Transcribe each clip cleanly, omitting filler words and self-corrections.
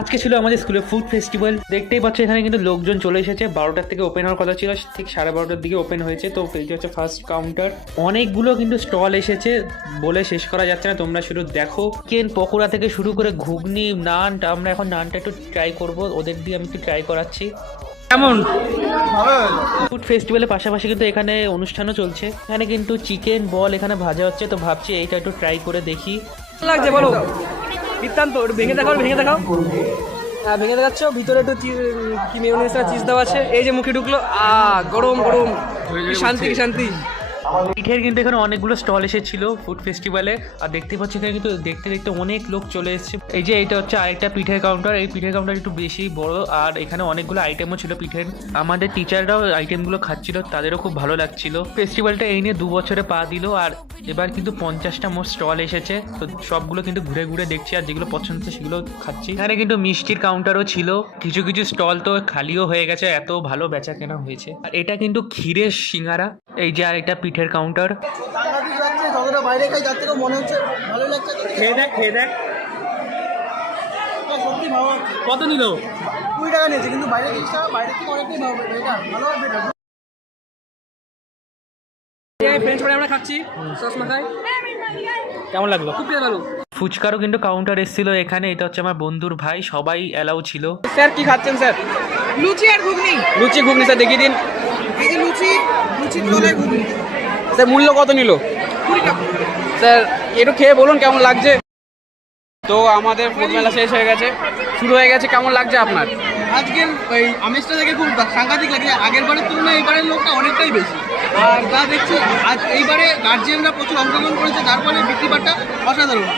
আজকে ছিল আমাদের স্কুলে ফুড ফেস্টিভ্যাল। দেখতেই পাচ্ছ এখানে কিন্তু লোকজন চলে এসেছে। 12টার থেকে ওপেন হওয়ার কথা ছিল, ঠিক 12:30টার দিকে ওপেন হয়েছে। তো এই হচ্ছে ফার্স্ট কাউন্টার। অনেকগুলো কিন্তু স্টল এসেছে, বলে শেষ করা যাচ্ছে না, তোমরা শুধু দেখো। চিকেন পকোড়া থেকে শুরু করে ঘুগনি, নান। আমরা এখন নানটা একটু ট্রাই করব, ওদের দিয়ে আমি একটু ট্রাই করাচ্ছি। কেমন? ফুড ফেস্টিভ্যালের পাশাপাশি কিন্তু এখানে অনুষ্ঠানও চলছে। এখানে কিন্তু চিকেন বল এখানে ভাজা হচ্ছে, তো ভাবছি এইটা একটু ট্রাই করে দেখি। লাগছে বলো বৃত্তান্ত, একটু ভেঙে দেখাও, ভেঙে দেখাও। হ্যাঁ, ভেঙে দেখাচ্ছ। ভিতরে একটু কি মেয়োনিজ আর চিজ দেওয়া আছে। এই যে মুখে ঢুকলো, গরম গরম, কি শান্তি, কি শান্তি। পিঠের কিন্তু এখানে অনেকগুলো স্টল এসেছিল ফুড ফেস্টিভ্যালে। আর দেখতে পাচ্ছি এখানে কিন্তু দেখতে দেখতে অনেক লোক চলে এসেছে। এই যে এটা হচ্ছে আরেকটা পিঠের কাউন্টার। এই পিঠের কাউন্টার একটু বেশি বড়, আর এখানে অনেকগুলো আইটেমও ছিল পিঠের। আমাদের টিচাররাও আইটেমগুলো খাচ্ছিল, তাদেরও খুব ভালো লাগছিল। ফেস্টিভ্যালটা এই নিয়ে 2 বছরে পা দিল, আর এবার কিন্তু 50টা মোট স্টল এসেছে। তো সবগুলো কিন্তু ঘুরে ঘুরে দেখছি, আর যেগুলো পছন্দ হচ্ছে সেগুলো খাচ্ছি। এখানে কিন্তু মিষ্টির কাউন্টারও ছিল। কিছু কিছু স্টল তো খালিও হয়ে গেছে, এত ভালো বেচা কেনা হয়েছে। আর এটা কিন্তু ক্ষীরের সিঙ্গারা। এই যে আরেকটা পিঠের কাউন্টার। বাইরে খাই, যার থেকে মনে হচ্ছে ভালো লাগছে। খেয়ে দেখ, খেয়ে দেখ। সত্যি ভালো। কত নিল? 20 টাকা নিয়েছে, কিন্তু বাইরে জিনিসটা বাইরে থেকে অনেকটাই ভালো। এটা ভালো হবে। ফ্রেঞ্চ ফ্রাই আমরা খাচ্ছি, সস মাখাই। কেমন লাগলো? খুব ভালো। ফুচকারও কিন্তু কাউন্টার এসেছিল এখানে। এটা হচ্ছে আমার বন্ধুর ভাই, সবাই অ্যালাউ ছিল। স্যার কি খাচ্ছেন স্যার? লুচি আর ঘুগনি। লুচি ঘুগনি স্যার দেখিয়ে দিন। এই যে লুচি, লুচির তলায় ঘুগনি। স্যার মূল্য কত নিল? 20 টাকা। স্যার একটু খেয়ে বলুন কেমন লাগছে। তো আমাদের ফুড মেলা শেষ হয়ে গেছে, শুরু হয়ে গেছে। কেমন লাগছে আপনার? আজকের এই আমেজটা দেখে খুব সাংঘাতিক লাগে। আগের বারের তুলনায় এইবারের লোকটা অনেকটাই বেশি। আর তা দেখছি আজ এইবারে গার্জিয়ানরা প্রচুর অংশগ্রহণ করেছে, যার ফলে বিক্রিবাট্টা অসাধারণ।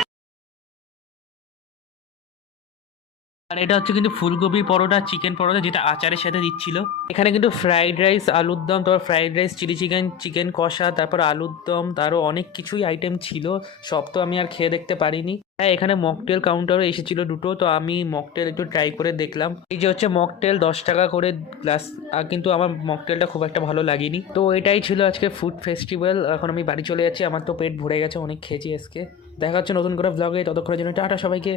আর এটা হচ্ছে কিন্তু ফুলকপি পরোটা, চিকেন পরোটা, যেটা আচারের সাথে দিচ্ছিল। এখানে কিন্তু ফ্রাইড রাইস, আলুর দম, তারপর fried rice, chilli chicken, chicken কষা, তারপর আলুর দম, তারও অনেক কিছুই আইটেম ছিল। সব তো আমি আর খেয়ে দেখতে পারিনি। হ্যাঁ, এখানে মকটেল কাউন্টারও এসেছিল দুটো, তো আমি মকটেল একটু ট্রাই করে দেখলাম। এই যে হচ্ছে মকটেল 10 টাকা করে গ্লাস, কিন্তু আমার মকটেলটা খুব একটা ভালো লাগেনি। তো এটাই ছিল আজকে ফুড ফেস্টিভ্যাল। এখন আমি বাড়ি চলে যাচ্ছি, আমার তো পেট ভরে গেছে, অনেক খেয়েছি আজকে। দেখা হচ্ছে নতুন করে ব্লগে, ততক্ষণের জন্য টাটা সবাইকে।